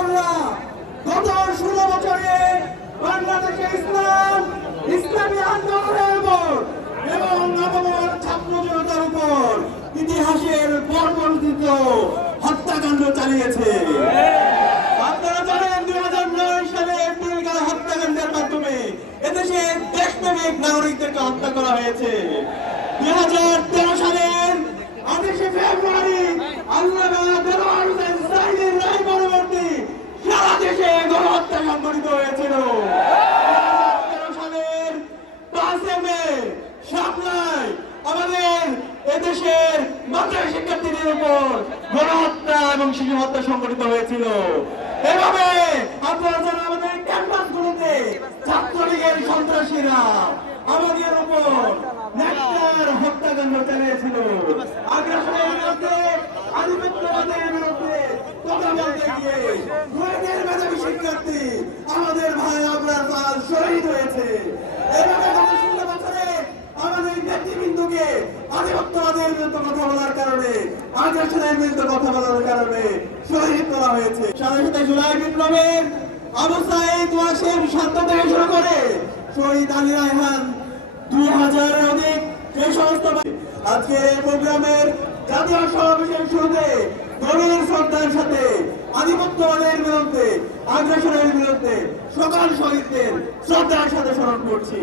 ছাত্ররা গত 16 বছরে বাংলাদেশে ইসলামী আন্দোলনের উপর এবং নবম ছাত্র জনতার উপর ইতিহাসের বর্বরোচিত হত্যাকাণ্ড চালিয়েছে। আপনারা জানেন 2009 সালে এপ্রিল হত্যাকাণ্ডের মাধ্যমে এদেশে দেশপ্রেমিক নাগরিকদেরকে হত্যা করা হয়েছে। 2013 সালের 28 ফেব্রুয়ারি আল্লামা দেলোয়ার হোসেন সাঈদীর রায় পরবর্তী সারা দেশে গণহত্যা সংঘটিত হয়েছিল। 2013 সালের 5 মে শাপলায় আমাদের এদেশের মাদ্রাসা শিক্ষার্থীদের উপর গণহত্যা এবং শিশু হত্যা সংঘটিত হয়েছিল। এভাবে আপনারা জানেন আমাদের ক্যাম্পাসগুলোতে ছাত্রলীগের সন্ত্রাসীরা আমাদের উপর নেককার হত্যাকাণ্ড চালিয়েছিল। আগ্রাসনের বিরুদ্ধে, আধিপত্যবাদের বিরুদ্ধে কথা বলতে গিয়ে বুয়েটের মেধাবী শিক্ষার্থী আমাদের ভাই আবরার পাল শহীদ হয়েছে। এভাবে গত 16 বছরে আমাদের নেতৃবৃন্দকে আধিপত্যবাদের বিরুদ্ধে কথা বলার কারণে, আগ্রাসনের বিরুদ্ধে কথা বলার কারণে শহীদ করা হয়েছে। 27 জুলাই বিপ্লবের আবু সাঈদ ওয়াসিম শান্ত থেকে শুরু করে শহীদ আলী রায়হান 2000-এর অধিক যে সমস্ত আজকে এই প্রোগ্রামের জাতীয় সমাবেশের শুরুতে গভীর শ্রদ্ধার সাথে আধিপত্যবাদের বিরুদ্ধে, আগ্রাসনের বিরুদ্ধে সকল শহীদদের শ্রদ্ধার সাথে স্মরণ করছি।